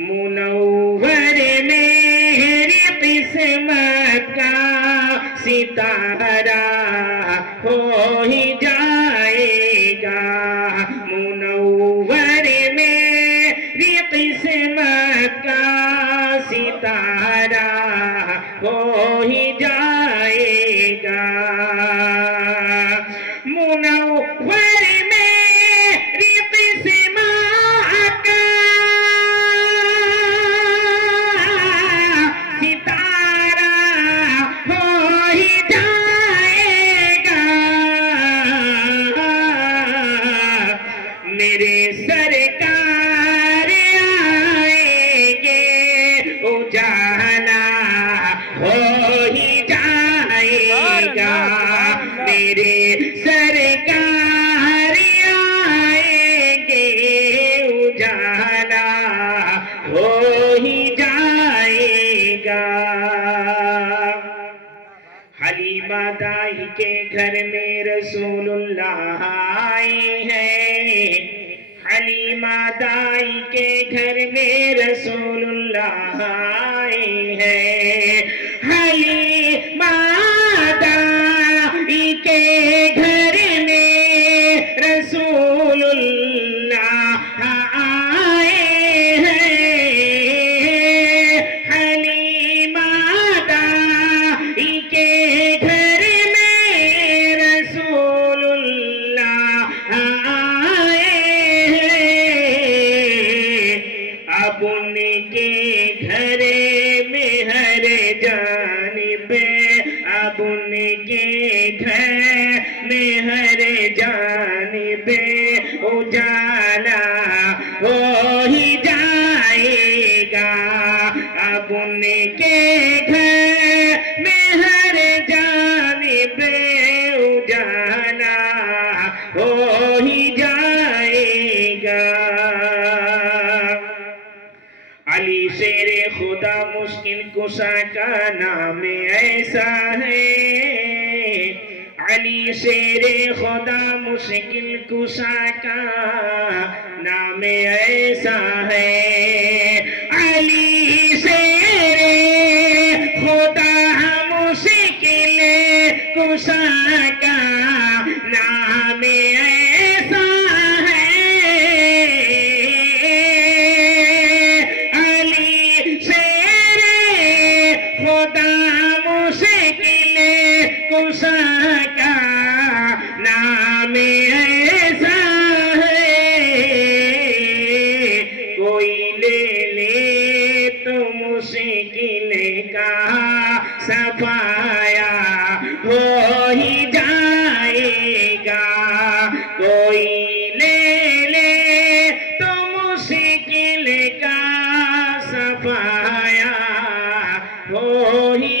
मुनव्वर मेरी किस्मत का सितारा हो ही जाएगा। मुनव्वर मेरी किस्मत का सितारा हो ही जाएगा। मुनव्वर मेरे सरकार आएंगे उजाला हो ही जाएगा। मेरे सरकार आएंगे उजाला हो ही जाएगा। हलीमा दाई के घर में रसूलुल्लाह आए हैं। हलीमा दाई के घर में रसूलुल्लाह आए हैं। हलीमा दाई के घर में रसूलुल्लाह आए हैं। हलीमा दाई के घर में रसूलुल्लाह अब उनके घर में हर जानिब, अब उनके घर में हर जानिब उजाला हो ही जाएगा। अब उनके घर में हर जानिब उजाला हो ही जाएगा। अली शेरे खुदा मुश्किल कुशा का नाम ऐसा है। अली शेरे खुदा मुश्किल कुशा का नाम ऐसा है। अली शेरे खुदा मुश्किल कुशा का नाम ऐसा कुशा का नाम ऐसा है। कोई ले ले तो मुश्किल का सफाया हो ही जाएगा। कोई ले ले तो मुश्किल का सफाया हो ही